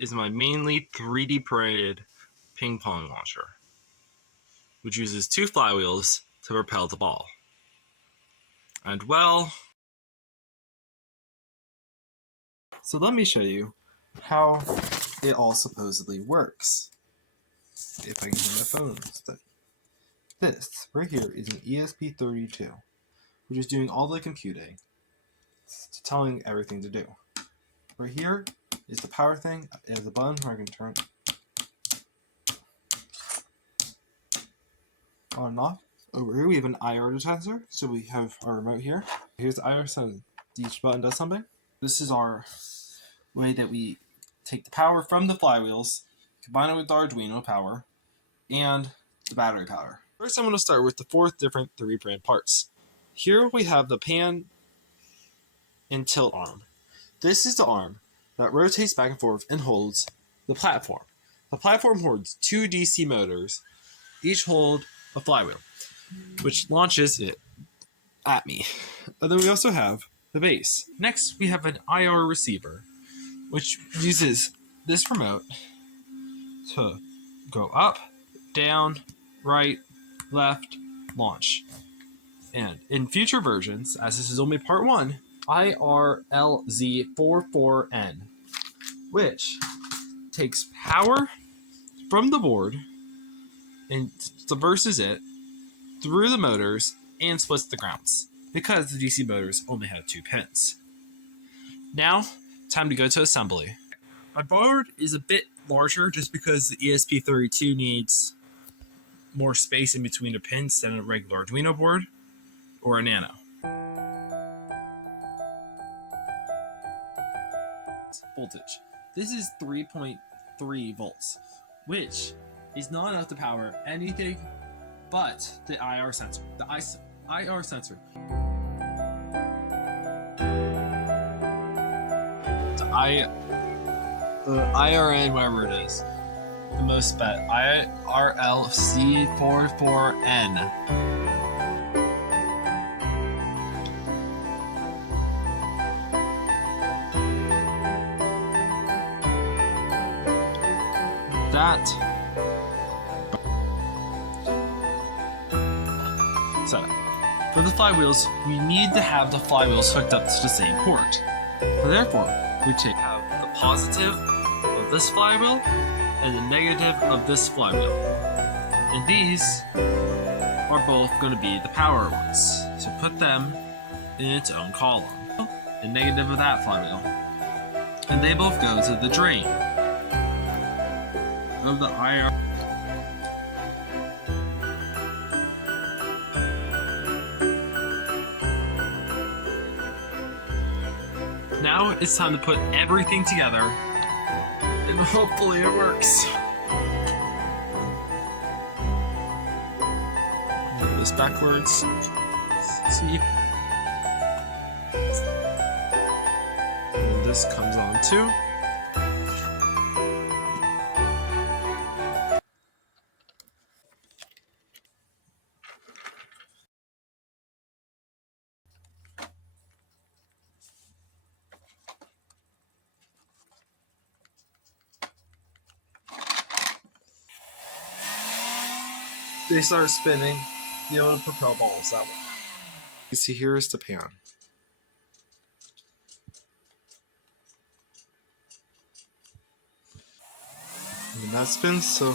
is my mainly 3D printed ping pong launcher, which uses 2 flywheels to propel the ball. And well, so let me show you how it all supposedly works. If I can turn the phone steady. This right here is an ESP32, which is doing all the computing. It's telling everything to do. Right here is the power thing. It has a button where I can turn on and off. Over here we have an IR sensor, so we have our remote here. Here's the IR sensor. Each button does something. This is our way that we take the power from the flywheels, combine it with the Arduino power, and the battery power. First I'm going to start with the 4 different 3D printed parts. Here we have the pan and tilt arm. This is the arm that rotates back and forth and holds the platform. The platform holds 2 DC motors, each hold a flywheel, which launches it at me. And then we also have the base. Next, we have an IR receiver, which uses this remote to go up, down, right, left, launch. And in future versions, as this is only part 1, IRLZ44N, which takes power from the board and traverses it through the motors and splits the grounds, because the DC motors only have 2 pins. Now, time to go to assembly. My board is a bit larger just because the ESP32 needs more space in between the pins than a regular Arduino board or a Nano. Voltage. This is 3.3 volts, which is not enough to power anything but the IR sensor. The IR sensor. The IRN, whatever it is, the most spec, IRLC44N. So, for the flywheels, we need to have the flywheels hooked up to the same port. Therefore, we have the positive of this flywheel and the negative of this flywheel. And these are both going to be the power ones. So put them in its own column. The negative of that flywheel. And they both go to the drain of the IR. Now it's time to put everything together, and hopefully it works. Move this backwards. See? And this comes on too. They start spinning, be able to propel balls that way. You see, here is the pan. And that spins, so